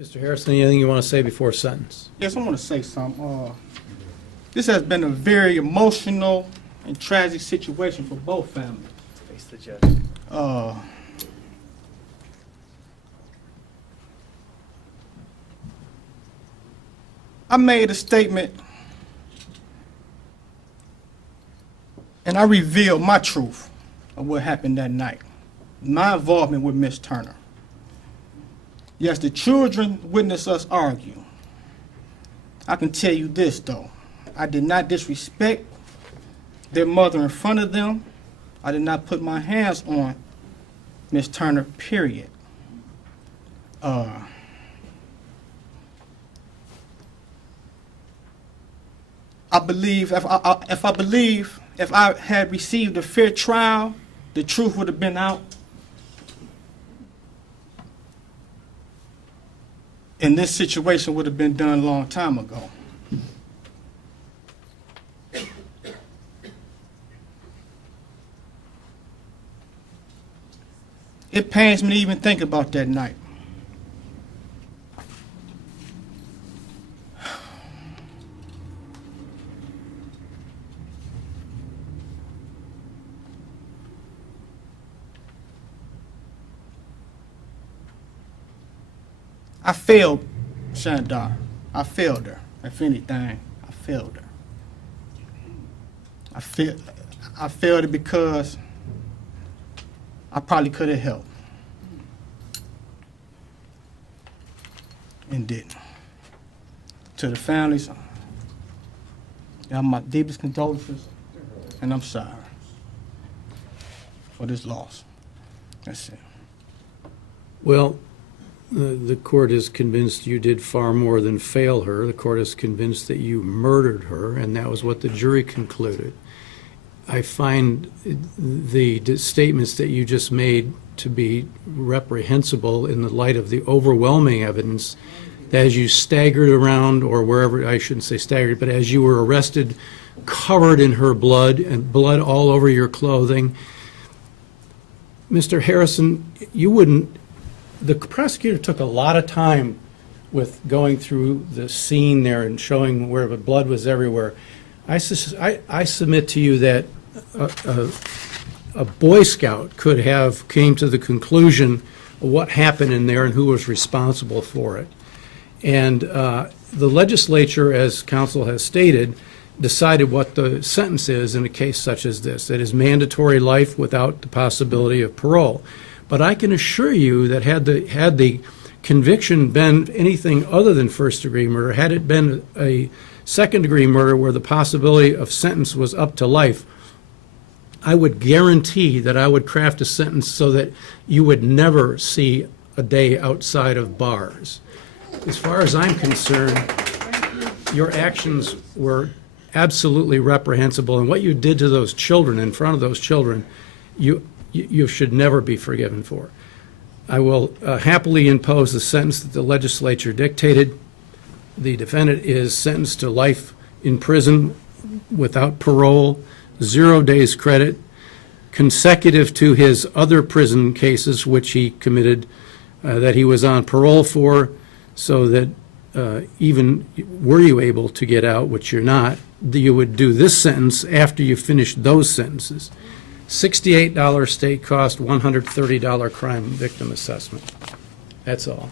Mr. Harrison, anything you want to say before sentence? Yes, I want to say something. This has been a very emotional and tragic situation for both families. Face the judge. I made a statement and I revealed my truth of what happened that night, my involvement with Miss Turner. Yes, the children witnessed us argue. I can tell you this, though. I did not disrespect their mother in front of them. I did not put my hands on Miss Turner, period. I believe if I had received a fair trial, the truth would have been out. And this situation would have been done a long time ago. It pains me to even think about that night. I failed Shandar. I failed her. If anything, I failed her. I failed her because I probably could have helped and didn't. To the families, I have my deepest condolences, and I'm sorry for this loss. That's it. Well, the court is convinced you did far more than fail her. The court is convinced that you murdered her, and that was what the jury concluded. I find the statements that you just made to be reprehensible in the light of the overwhelming evidence that as you staggered around, or wherever, I shouldn't say staggered, but as you were arrested, covered in her blood and blood all over your clothing. Mr. Harrison, you wouldn't, the prosecutor took a lot of time with going through the scene there and showing where the blood was everywhere. I submit to you that a Boy Scout could have came to the conclusion of what happened in there and who was responsible for it. And the legislature, as counsel has stated, decided what the sentence is in a case such as this. It is mandatory life without the possibility of parole. But I can assure you that had the conviction been anything other than first-degree murder, had it been a second-degree murder where the possibility of sentence was up to life, I would guarantee that I would craft a sentence so that you would never see a day outside of bars. As far as I'm concerned, your actions were absolutely reprehensible, and what you did to those children, in front of those children, you should never be forgiven for. I will happily impose the sentence that the legislature dictated. The defendant is sentenced to life in prison without parole, 0 days credit, consecutive to his other prison cases which he committed that he was on parole for, so that even were you able to get out, which you're not, you would do this sentence after you finish those sentences. $68 state cost, $130 crime victim assessment. That's all.